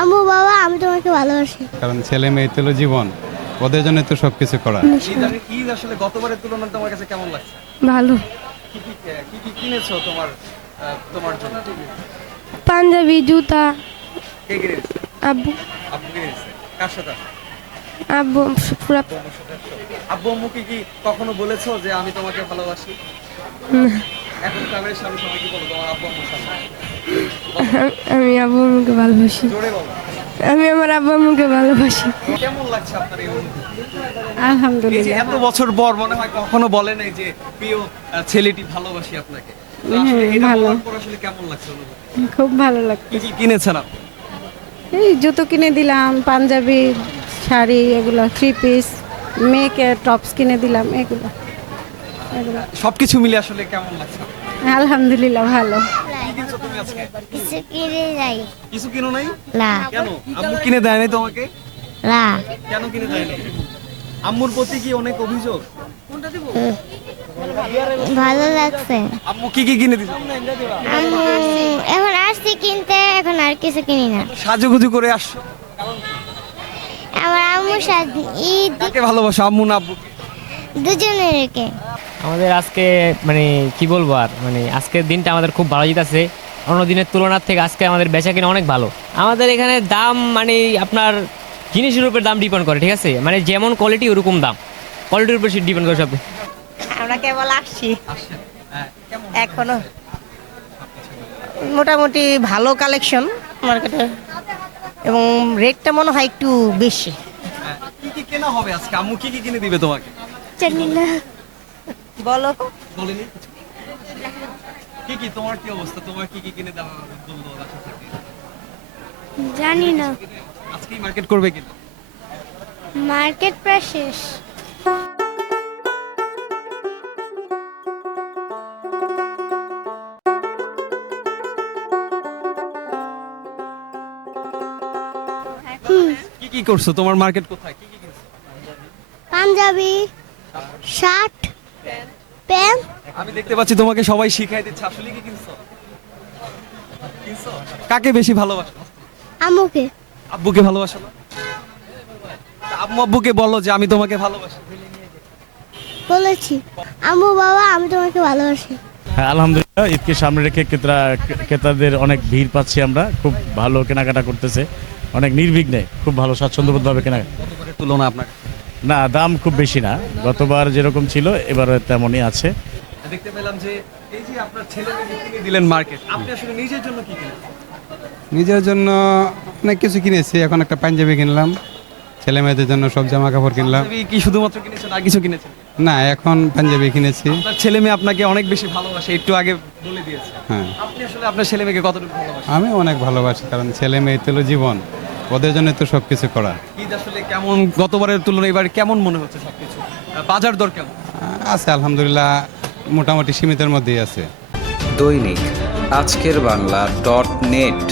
আম্মু বাবা আমি তোমাকে ভালোবাসি। কারণ ছেলে মেয়ে তো হলো জীবন, ওদের জন্য তো সবকিছু করা। ঈদ আসলে গতবারের তুলনায় তোমার কাছে কেমন লাগছে? ভালো। কি কিনেছো তোমার জন্য? পাঞ্জাবি, জুতা। কে কিনে দিচ্ছে? আব্বু। আব্বু কিনে দিচ্ছে? কার সাথে আসছো? আব্বু পুরা। আব্বু আম্মুর সাথে আসছো? আব্বু আম্মুকে কি কখনো বলেছো যে আমি তোমাকে ভালোবাসি? এখন ক্যামেরার সামনে সবাই কি বলো তোমার আব্বু আম্মুর সামনে? আমি আব্বু আম্মুকে ভালোবাসি। জোরে বলো। আমি আমার আব্বু আম্মুকে ভালোবাসি। কেমন লাগছে আপনার এই অনুভূতি? এই যে আলহামদুলিল্লাহ। এত বছর পর মনে হয় কখনো বলে নাই যে প্রিয় ছেলেটি ভালোবাসি আপনাকে। তো আসলে এটা ভালো। বলার পর আসলে কেমন লাগছে অনুভূতি? খুব ভালো লাগছে। কি কিনেছেন আপনি? এই জুতো কিনে দিলাম, পাঞ্জাবি, শাড়ি, এগুলো 3 পিস, মেয়েকে টপস কিনে দিলাম, এগুলো। সবকিছু মিলে আসলে কেমন লাগছে? আলহামদুলিল্লাহ ভালো। কি কিনছো তুমি আজকে? কিছু কিনে যাই। কিছু কিনো নাই? না কেন? আম্মু কিনে দেয় নাই তোমাকে? না কেন কিনে দেয় নাই? আম্মুর প্রতি কি অনেক অভিযোগ? ভালো লাগছে। আম্মু কি কিনে দিছো? আম্মু এখন আসছি কিনতে, এখন আর কিছু কিনি না। সাজুগুজু করে আসছো? আমার আম্মুর সাথে ঈদ কাকে ভালোবাসো, আম্মু না আব্বুকে? দুজনেরকে। আমাদের আজকে মানে কি বলবো আর মানে আজকের দিনটা আমাদের খুব ভালো যেতেছে। অন্য দিনের তুলনার থেকে আজকে আমাদের বেচা কিনা অনেক ভালো। আমাদের এখানে দাম মানে আপনার জিনিসের উপর দাম ডিপেন্ড করে, ঠিক আছে? মানে যেমন কোয়ালিটি ওরকম দাম, কোয়ালিটির উপর ডিপেন্ড করে সব। আমরা কেবল আসছি আসছেন। হ্যাঁ, কেমন এখনো। মোটামুটি ভালো কালেকশন মার্কেটে, এবং রেটটা মনে হয় একটু বেশি। হ্যাঁ, কি কেনা হবে আজকে? আম্মু কি কিনে দিবে তোমাকে? জানি না। বলো। বলেনি কিছু? তোমার কি অবস্থা? তোমার কি কিনে দেওয়া বললো বাসা থেকে? জানি না। আজকেই মার্কেট করবে কিনা? মার্কেট প্রায় শেষ। কি করছো? তোমার মার্কেট কোথায়? কি কিনছো? Panjabi, shirt, pant. আমি দেখতে পাচ্ছি তোমাকে সবাই শিখাই দিচ্ছে। আসলে কি কিনছো? কিনছো? কাকে বেশি ভালোবাসো? আম্মুকে। আব্বুকে ভালোবাসো না? তা আম্মু আব্বুকে বলো যে আমি তোমাকে ভালোবাসি। বলেছি আম্মু বাবা আমি তোমাকে ভালোবাসি। হ্যাঁ, আলহামদুলিল্লাহ ঈদকে সামনে রেখে ক্রেতাদের অনেক ভিড় পাচ্ছি আমরা। খুব ভালো কেনাকাটা করতেছে, অনেক নির্বিঘ্নে, খুব ভালো স্বাচ্ছন্দ্যবোধভাবে কেনাকাটা। গতবারের তুলনা আপনার না, দাম খুব বেশি না, গতবার যেরকম ছিল এবার তেমনই আছে। দেখতে পেলাম যে এই যে আপনার ছেলে মেয়ে কিনে দিলেন মার্কেট, আপনি আসলে নিজের জন্য কি কিনেছেন? নিজের জন্য অনেক কিছু কিনেছি, এখন একটা পাঞ্জাবি কিনলাম, ছেলে মেয়েদের জন্য সব জামা কাপড় কিনলাম। পাঞ্জাবি কি শুধুমাত্র কিনেছেন আর কিছু কিনেছেন? না, এখন পাঞ্জাবি কিনেছি। আপনার ছেলে মেয়ে আপনাকে অনেক বেশি ভালোবাসে, একটু আগে বলে দিয়েছে। হ্যাঁ, আপনি আসলে আপনার ছেলে মেয়েকে কতটুকু ভালোবাসেন? আমি অনেক ভালোবাসি, কারণ ছেলে মেয়ে তো হলো জীবন, ওদের জন্য তো সবকিছু করা। ঈদ আসলে কেমন গতবারের তুলনায় এবার কেমন মনে হচ্ছে সবকিছু? বাজার দর কেমন? আছে আলহামদুলিল্লাহ, মোটামুটি সীমিতের মধ্যেই আছে। দৈনিক আজকের বাংলা .net